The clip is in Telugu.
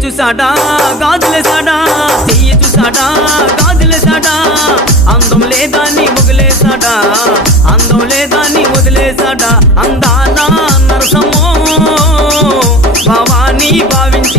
చూసాడా గాజులేసాడా, చెయ్యి చూసాడా గాజులేసాడా, అందం లేదా నీ మొగులేసాడా, అందం లేదా నీ వదిలేసాడా, అందాల నరసమ్మో భవానీ భావి